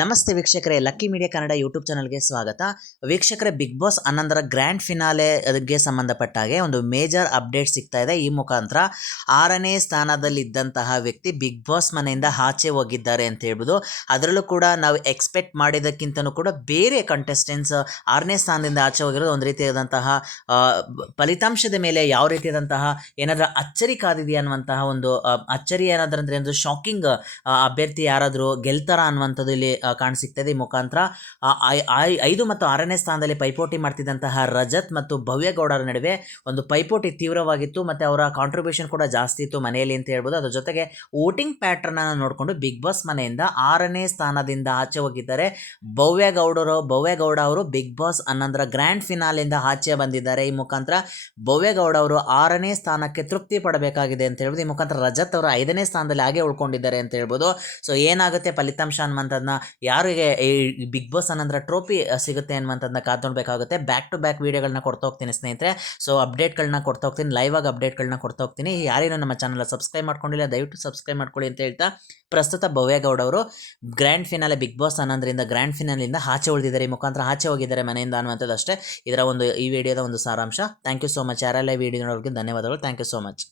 ನಮಸ್ತೆ ವೀಕ್ಷಕರೇ, lucky media Kannada YouTube ಚಾನಲ್ಗೆ ಸ್ವಾಗತ. ವೀಕ್ಷಕರೇ, ಬಿಗ್ ಬಾಸ್ ಹನ್ನೊಂದರ ಗ್ರ್ಯಾಂಡ್ ಫಿನಾಲೆಗೆ ಸಂಬಂಧಪಟ್ಟ ಹಾಗೆ ಒಂದು ಮೇಜರ್ ಅಪ್ಡೇಟ್ ಸಿಗ್ತಾ ಇದೆ. ಈ ಮುಖಾಂತರ ಆರನೇ ಸ್ಥಾನದಲ್ಲಿದ್ದಂತಹ ವ್ಯಕ್ತಿ ಬಿಗ್ ಬಾಸ್ ಮನೆಯಿಂದ ಆಚೆ ಹೋಗಿದ್ದಾರೆ ಅಂತ ಹೇಳ್ಬೋದು. ಅದರಲ್ಲೂ ಕೂಡ ನಾವು ಎಕ್ಸ್ಪೆಕ್ಟ್ ಮಾಡಿದ್ದಕ್ಕಿಂತನೂ ಕೂಡ ಬೇರೆ ಕಂಟೆಸ್ಟೆಂಟ್ಸ್ ಆರನೇ ಸ್ಥಾನದಿಂದ ಆಚೆ ಹೋಗಿರೋದು ಒಂದು ರೀತಿಯಾದಂತಹ ಫಲಿತಾಂಶದ ಮೇಲೆ ಯಾವ ರೀತಿಯಾದಂತಹ ಏನಾದರೂ ಅಚ್ಚರಿ ಕಾದಿದೆಯಾ ಅನ್ನುವಂತಹ ಒಂದು ಅಚ್ಚರಿ ಏನಾದರೂ ಅಂದರೆ ಒಂದು ಶಾಕಿಂಗ್ ಅಭ್ಯರ್ಥಿ ಯಾರಾದರೂ ಗೆಲ್ತಾರ ಅನ್ನುವಂಥದ್ದು ಇಲ್ಲಿ ಕಾಣಸಿಗ್ತದೆ. ಮುಖಾಂತರ ಐದು ಮತ್ತು ಆರನೇ ಸ್ಥಾನದಲ್ಲಿ ಪೈಪೋಟಿ ಮಾಡ್ತಿದ್ದಂತಹ ರಜತ್ ಮತ್ತು ಭವ್ಯಗೌಡರ ನಡುವೆ ಒಂದು ಪೈಪೋಟಿ ತೀವ್ರವಾಗಿತ್ತು ಮತ್ತು ಅವರ ಕಾಂಟ್ರಿಬ್ಯೂಷನ್ ಕೂಡ ಜಾಸ್ತಿ ಇತ್ತು ಮನೆಯಲ್ಲಿ ಅಂತ ಹೇಳ್ಬೋದು. ಅದ್ರ ಜೊತೆಗೆ ವೋಟಿಂಗ್ ಪ್ಯಾಟರ್ನ್ ನೋಡಿಕೊಂಡು ಬಿಗ್ ಬಾಸ್ ಮನೆಯಿಂದ ಆರನೇ ಸ್ಥಾನದಿಂದ ಆಚೆ ಹೋಗಿದ್ದಾರೆ. ಭವ್ಯಗೌಡರು, ಭವ್ಯಗೌಡ ಅವರು ಬಿಗ್ ಬಾಸ್ ಹನ್ನೊಂದರ ಗ್ರ್ಯಾಂಡ್ ಫಿನಾಲಿಂದ ಆಚೆ ಬಂದಿದ್ದಾರೆ. ಈ ಮುಖಾಂತರ ಭವ್ಯಗೌಡ ಅವರು ಆರನೇ ಸ್ಥಾನಕ್ಕೆ ತೃಪ್ತಿ ಪಡಬೇಕಾಗಿದೆ ಅಂತ ಹೇಳ್ಬೋದು. ಈ ಮುಖಾಂತರ ರಜತ್ ಅವರು ಐದನೇ ಸ್ಥಾನದಲ್ಲಿ ಹಾಗೆ ಉಳ್ಕೊಂಡಿದ್ದಾರೆ ಅಂತ ಹೇಳ್ಬೋದು. ಸೊ ಏನಾಗುತ್ತೆ ಫಲಿತಾಂಶ ಅನ್ನುವಂಥದ್ದನ್ನ ಯಾರಿಗೆ ಈ ಬಿಗ್ ಬಾಸ್ ಅನ್ನಂದ್ರೆ ಟ್ರೋಫಿ ಸಿಗುತ್ತೆ ಅನ್ನುವಂಥದ್ದನ್ನ ನೋಡಬೇಕಾಗುತ್ತೆ ಬ್ಯಾಕ್ ಟು ಬ್ಯಾಕ್ ವೀಡಿಯೋಗಳನ್ನ ಕೊಡ್ತಾ ಹೋಗ್ತೀನಿ ಸ್ನೇಹಿತರೆ. ಸೊ ಅಪ್ಡೇಟ್ಗಳನ್ನ ಕೊಡ್ತಾ ಹೋಗ್ತೀನಿ. ಲೈವ್ ಆಗಿ ಅಪ್ಡೇಟ್ಗಳನ್ನ ಕೊಡ್ತಾ ಹೋಗ್ತೀನಿ. ಯಾರೇನೋ ನಮ್ಮ ಚಾನಲ್ ಸಬ್ಸ್ಕ್ರೈಬ್ ಮಾಡ್ಕೊಂಡಿಲ್ಲ, ದಯವಿಟ್ಟು ಸಬ್ಸ್ಕ್ರೈಬ್ ಮಾಡ್ಕೊಳ್ಳಿ ಅಂತ ಹೇಳ್ತಾ ಪ್ರಸ್ತುತ ಭವ್ಯಗೌಡ ಅವರು ಗ್ರ್ಯಾಂಡ್ ಫಿನಾಲೆ ಬಿಗ್ ಬಾಸ್ ಅನ್ನೋದ್ರಿಂದ ಗ್ರ್ಯಾಂಡ್ ಫಿನಾಲಿಂದ ಆಚೆ ಉಳಿದಿದ್ದಾರೆ. ಈ ಮುಖಾಂತರ ಆಚೆ ಹೋಗಿದ್ದಾರೆ ಮನೆಯಿಂದ ಅನ್ನುವಂಥದ್ದು ಅಷ್ಟೇ ಇದರ ಒಂದು, ಈ ವಿಡಿಯೋದ ಒಂದು ಸಾರಾಂಶ. ಥ್ಯಾಂಕ್ ಯು ಸೋ ಮಚ್ ಯಾರೆಲ್ಲ ವಿಡಿಯೋ ನೋಡೋರಿಗೆ ಧನ್ಯವಾದಗಳು. Thank you so much